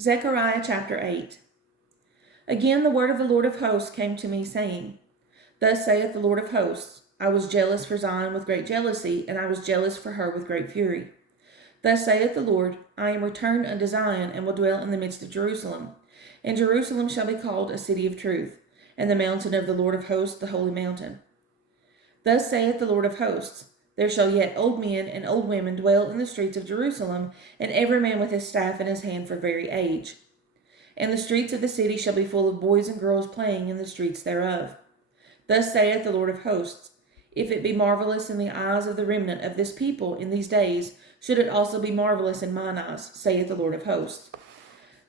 Zechariah chapter 8. Again the word of the Lord of hosts came to me, saying, Thus saith the Lord of hosts, I was jealous for Zion with great jealousy, and I was jealous for her with great fury. Thus saith the Lord, I am returned unto Zion, and will dwell in the midst of Jerusalem. And Jerusalem shall be called a city of truth, and the mountain of the Lord of hosts the holy mountain. Thus saith the Lord of hosts, There shall yet old men and old women dwell in the streets of Jerusalem, and every man with his staff in his hand for very age. And the streets of the city shall be full of boys and girls playing in the streets thereof. Thus saith the Lord of hosts, If it be marvelous in the eyes of the remnant of this people in these days, should it also be marvelous in mine eyes, saith the Lord of hosts.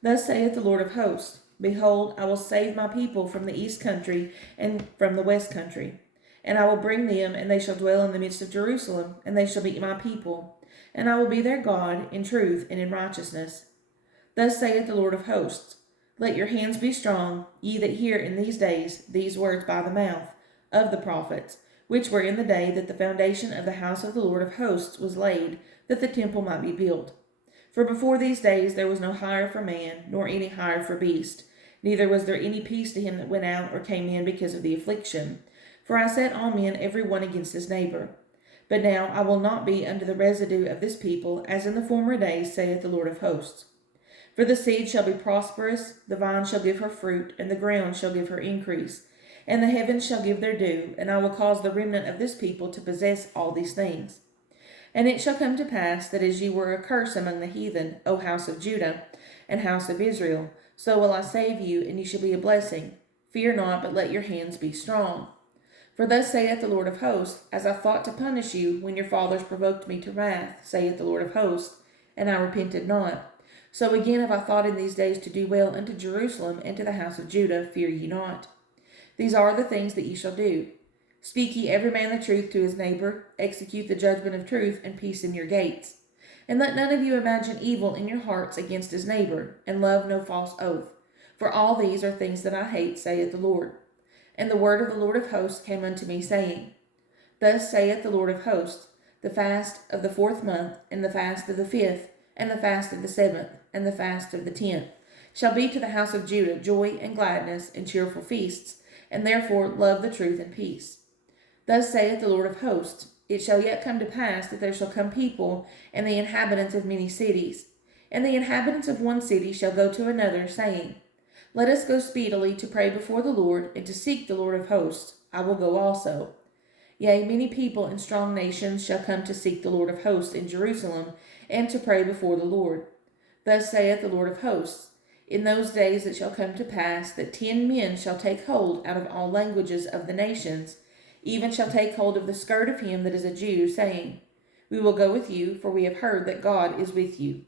Thus saith the Lord of hosts, Behold, I will save my people from the east country and from the west country. And I will bring them, and they shall dwell in the midst of Jerusalem, and they shall be my people. And I will be their God in truth and in righteousness. Thus saith the Lord of hosts, Let your hands be strong, ye that hear in these days these words by the mouth of the prophets, which were in the day that the foundation of the house of the Lord of hosts was laid, that the temple might be built. For before these days there was no hire for man, nor any hire for beast, neither was there any peace to him that went out or came in because of the affliction. For I set all men every one against his neighbor. But now I will not be unto the residue of this people, as in the former days, saith the Lord of hosts. For the seed shall be prosperous, the vine shall give her fruit, and the ground shall give her increase, and the heavens shall give their dew, and I will cause the remnant of this people to possess all these things. And it shall come to pass that as ye were a curse among the heathen, O house of Judah, and house of Israel, so will I save you, and ye shall be a blessing. Fear not, but let your hands be strong. For thus saith the Lord of hosts, As I thought to punish you, when your fathers provoked me to wrath, saith the Lord of hosts, and I repented not. So again have I thought in these days to do well unto Jerusalem and to the house of Judah, fear ye not. These are the things that ye shall do. Speak ye every man the truth to his neighbor, execute the judgment of truth, and peace in your gates. And let none of you imagine evil in your hearts against his neighbor, and love no false oath. For all these are things that I hate, saith the Lord. And the word of the Lord of hosts came unto me, saying, Thus saith the Lord of hosts, The fast of the 4th month, and the fast of the 5th, and the fast of the 7th, and the fast of the 10th, shall be to the house of Judah joy and gladness and cheerful feasts, and therefore love the truth and peace. Thus saith the Lord of hosts, It shall yet come to pass that there shall come people, and the inhabitants of many cities, and the inhabitants of one city shall go to another, saying, Let us go speedily to pray before the Lord, and to seek the Lord of hosts. I will go also. Yea, many people and strong nations shall come to seek the Lord of hosts in Jerusalem, and to pray before the Lord. Thus saith the Lord of hosts, In those days it shall come to pass that 10 men shall take hold out of all languages of the nations, even shall take hold of the skirt of him that is a Jew, saying, We will go with you, for we have heard that God is with you.